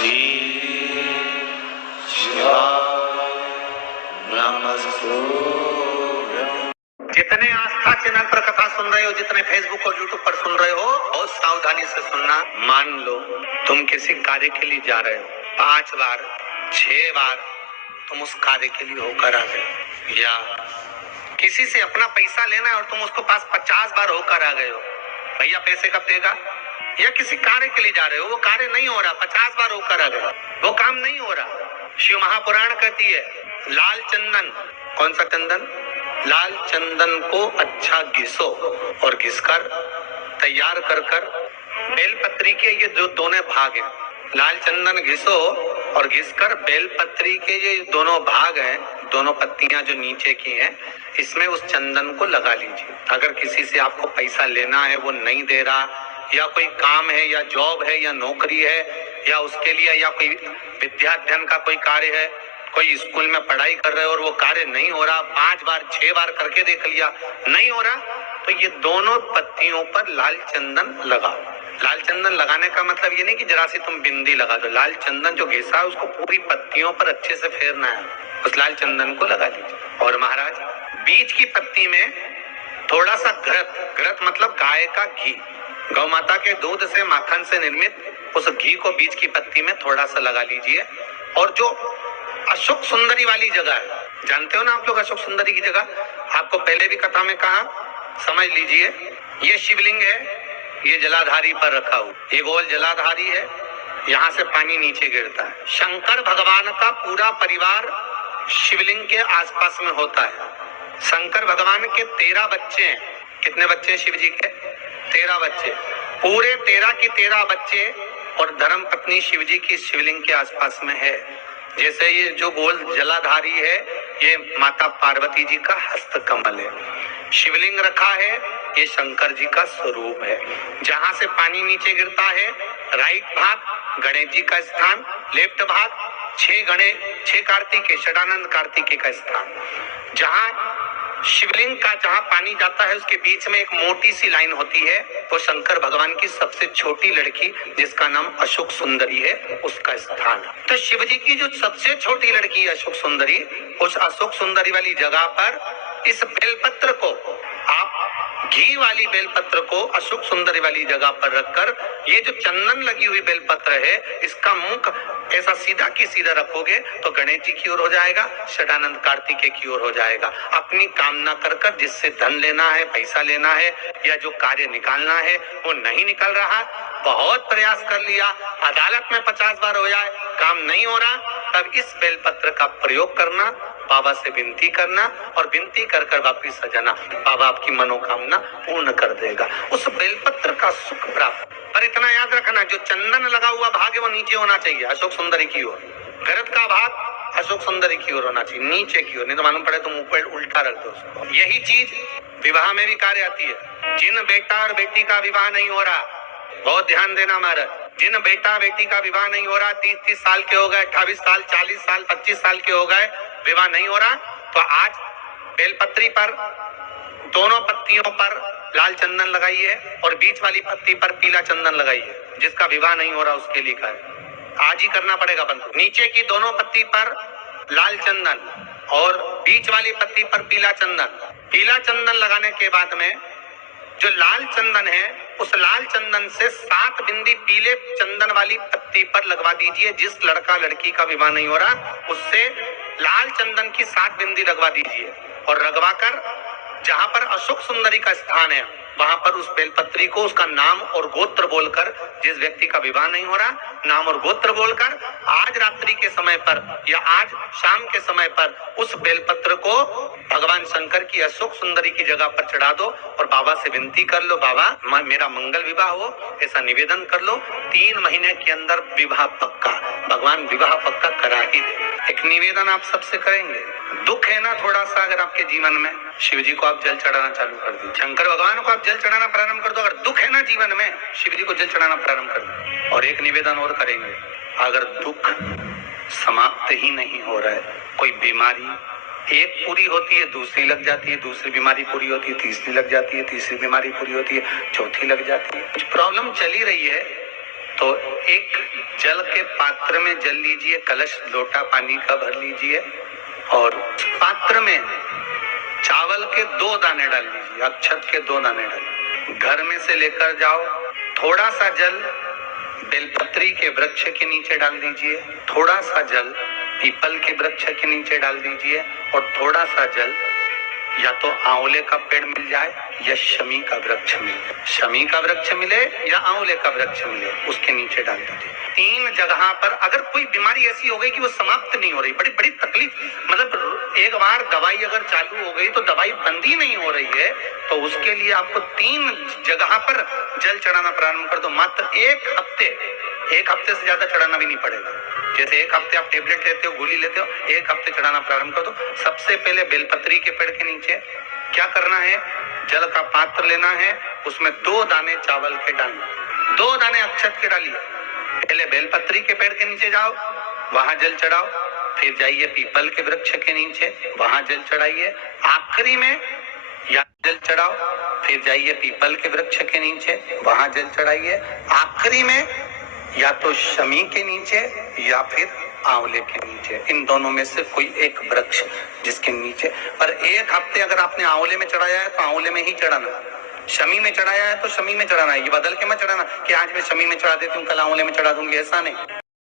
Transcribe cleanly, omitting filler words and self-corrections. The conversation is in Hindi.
श्री शिवाय नमस्तुभ्यं। जितने आस्था चैनल पर कथा सुन रहे हो, जितने फेसबुक और यूट्यूब पर सुन रहे हो, बहुत सावधानी से सुनना। मान लो तुम किसी कार्य के लिए जा रहे हो, 5 बार 6 बार तुम उस कार्य के लिए होकर आ गए, या किसी से अपना पैसा लेना है और तुम उसको पास 50 बार होकर आ गए हो, भैया पैसे कब देगा। या किसी कार्य के लिए जा रहे हो, वो कार्य नहीं हो रहा, 50 बार होकर आ गए, वो काम नहीं हो रहा। शिव महापुराण कहती है लाल चंदन, कौन सा चंदन, लाल चंदन को अच्छा घिसो और घिसकर तैयार कर बेलपत्री के ये जो दोनों भाग हैं, लाल चंदन घिसो और घिसकर बेलपत्री के ये दोनों भाग हैं, दोनों पत्तियां जो नीचे की हैं, इसमें उस चंदन को लगा लीजिए। अगर किसी से आपको पैसा लेना है, वो नहीं दे रहा, या कोई काम है या जॉब है या नौकरी है या उसके लिए, या कोई विद्याध्ययन का कोई कार्य है, कोई स्कूल में पढ़ाई कर रहे हो और वो कार्य नहीं हो रहा, 5 बार 6 बार करके देख लिया नहीं हो रहा, तो ये दोनों पत्तियों पर लाल चंदन लगाओ। लाल चंदन लगाने का मतलब ये नहीं कि जरा सी तुम बिंदी लगा दो, लाल चंदन जो घिसा है उसको पूरी पत्तियों पर अच्छे से फेरना है, उस लाल चंदन को लगा लीजिए। और महाराज बीच की पत्ती में थोड़ा सा घृत, घृत मतलब गाय का घी, गौ माता के दूध से माखन से निर्मित उस घी को बीच की पत्ती में थोड़ा सा लगा लीजिए। और जो अशोक सुंदरी वाली जगह है, जानते हो ना आप लोग अशोक सुंदरी की जगह, आपको पहले भी कथा में कहा, समझ लीजिए ये शिवलिंग है, ये जलाधारी पर रखा हुआ, ये गोल जलाधारी है, यहाँ से पानी नीचे गिरता है। शंकर भगवान का पूरा परिवार शिवलिंग के आसपास में होता है। शंकर भगवान के 13 बच्चे हैं। कितने बच्चे हैं शिव जी के? 13 बच्चे, पूरे 13 के 13 बच्चे और धर्म पत्नी शिव जी की शिवलिंग के आसपास में है। जैसे ये जो गोल जलाधारी है, ये माता पार्वती जी का हस्त कमल है। शिवलिंग रखा है, ये शंकर जी का स्वरूप है। जहां से पानी नीचे गिरता है, राइट भाग गणेश जी का स्थान, लेफ्ट भाग 6 कार्तिकेय, षडानंद कार्तिकेय का स्थान। जहां शिवलिंग का जहां पानी जाता है उसके बीच में एक मोटी सी लाइन होती है, वो शंकर भगवान की सबसे छोटी लड़की जिसका नाम अशोक सुंदरी है, उसका स्थान है। तो शिव जी की जो सबसे छोटी लड़की है अशोक सुंदरी, उस अशोक सुंदरी वाली जगह पर इस बेलपत्र को, आप घी वाली बेलपत्र को अशोक सुंदरी वाली जगह पर रखकर, ये जो चंदन लगी हुई बेलपत्र है, इसका मुख ऐसा सीधा की सीधा रखोगे तो गणेश जी की ओर हो जाएगा, षडानंद कार्तिकेय की ओर हो जाएगा। अपनी कामना कर कर जिससे धन लेना है, पैसा लेना है, या जो कार्य निकालना है वो नहीं निकल रहा, बहुत प्रयास कर लिया, अदालत में 50 बार हो जाए, काम नहीं हो रहा, तब इस बेलपत्र का प्रयोग करना, बाबा से विनती करना और विनती कर कर वापिस आ जाना, बाबा आपकी मनोकामना पूर्ण कर देगा। उस बेलपत्र का सुख प्राप्त। पर इतना याद रखना, जो चंदन लगा हुआ भाग है वो नीचे होना चाहिए, अशोक सुंदरी की ओर। गरत का भाग अशोक सुंदरी की ओर होना चाहिए, नीचे की ओर, नहीं तो मालूम पड़े तुम ऊपर उल्टा रख दो उसको। यही चीज विवाह में भी कार्य आती है। जिन बेटा और बेटी का विवाह नहीं हो रहा, बहुत ध्यान देना महाराज, जिन बेटा बेटी का विवाह नहीं हो रहा, 30-30 साल के हो गए, 28 साल, 40 साल, 25 साल के हो गए, विवाह नहीं हो रहा, तो आज बेलपत्री पर दोनों पत्तियों पर लाल चंदन लगाइए और बीच वाली पत्ती पर पीला चंदन लगाइए। जिसका विवाह नहीं हो रहा उसके लिए कार्य आज ही करना पड़ेगा बंधु। नीचे की दोनों पत्ती पर लाल चंदन और बीच वाली पत्ती पर पीला चंदन। पीला चंदन लगाने के बाद में जो लाल चंदन है, उस लाल चंदन से 7 बिंदी पीले चंदन वाली पत्ती पर लगवा दीजिए। जिस लड़का लड़की का विवाह नहीं हो रहा उससे लाल चंदन की 7 बिंदी लगवा दीजिए और लगवाकर जहां पर अशोक सुंदरी का स्थान है वहां पर उस बेलपत्री को उसका नाम और गोत्र बोलकर, जिस व्यक्ति का विवाह नहीं हो रहा, नाम और गोत्र बोलकर आज रात्रि के समय पर या आज शाम के समय पर उस बेलपत्र को भगवान शंकर की अशोक सुंदरी की जगह पर चढ़ा दो और बाबा से विनती कर लो, बाबा मेरा मंगल विवाह हो, ऐसा निवेदन कर लो। 3 महीने के अंदर विवाह पक्का, भगवान विवाह पक्का करा ही दे। एक निवेदन आप सबसे करेंगे, दुख है ना थोड़ा सा अगर आपके जीवन में, शिव जी को आप जल चढ़ाना चालू कर दीजिए, शंकर भगवान को आप जल चढ़ाना प्रारंभ कर दो। अगर दुख है ना जीवन में, शिव जी को जल चढ़ाना प्रारंभ कर दो। और एक निवेदन और करेंगे, अगर दुख समाप्त ही नहीं हो रहा है, कोई बीमारी एक पूरी होती है दूसरी लग जाती है, दूसरी बीमारी पूरी होती है तीसरी लग जाती है, तीसरी बीमारी पूरी होती है चौथी लग जाती है, कुछ प्रॉब्लम चली रही है, तो एक जल के पात्र में जल लीजिए, कलश लोटा पानी का भर लीजिए और पात्र में चावल के 2 दाने डाल लीजिए, अक्षत के 2 दाने डालिए। घर में से लेकर जाओ, थोड़ा सा जल बेलपत्री के वृक्ष के नीचे डाल दीजिए, थोड़ा सा जल पीपल के वृक्ष के नीचे डाल दीजिए और थोड़ा सा जल या तो आंवले का पेड़ मिल जाए या शमी का वृक्ष मिले, शमी का वृक्ष मिले या आंवले का वृक्ष मिले, उसके नीचे डाल दीजिए। 3 जगह पर अगर कोई बीमारी ऐसी हो गई कि वो समाप्त नहीं हो रही, बड़ी बड़ी तकलीफ, मतलब एक बार दवाई अगर चालू हो गई तो दवाई बंद ही नहीं हो रही है, तो उसके लिए आपको 3 जगह पर जल चढ़ाना प्रारंभ कर दो। मात्र 1 हफ्ते से ज्यादा चढ़ाना भी नहीं पड़ेगा। जैसे 1 हफ्ते आप टेबलेट लेते हो, गोली लेते हो, 1 हफ्ते चढ़ाना प्रारंभ कर दो। सबसे पहले बेलपत्री के पेड़ के नीचे क्या करना है, जल का पात्र लेना है, उसमें 2 दाने चावल के डालना, 2 दाने अक्षत के डालिए। पहले बेलपत्री के पेड़ के नीचे जाओ, वहां जल चढ़ाओ, फिर जाइए पीपल के वृक्ष के नीचे, वहां जल चढ़ाइए, आखिरी में या जल चढ़ाओ, फिर जाइए पीपल के वृक्ष के नीचे, वहां जल चढ़ाइए, आखिरी में या तो शमी के नीचे या फिर आंवले के नीचे, इन दोनों में से कोई एक वृक्ष जिसके नीचे। पर 1 हफ्ते अगर आपने आंवले में चढ़ाया है तो आंवले में ही चढ़ाना, शमी में चढ़ाया है तो शमी में चढ़ाना है। ये बदल के मत चढ़ाना कि आज मैं शमी में चढ़ा देती हूँ कल आंवले में चढ़ा दूंगी, ऐसा नहीं।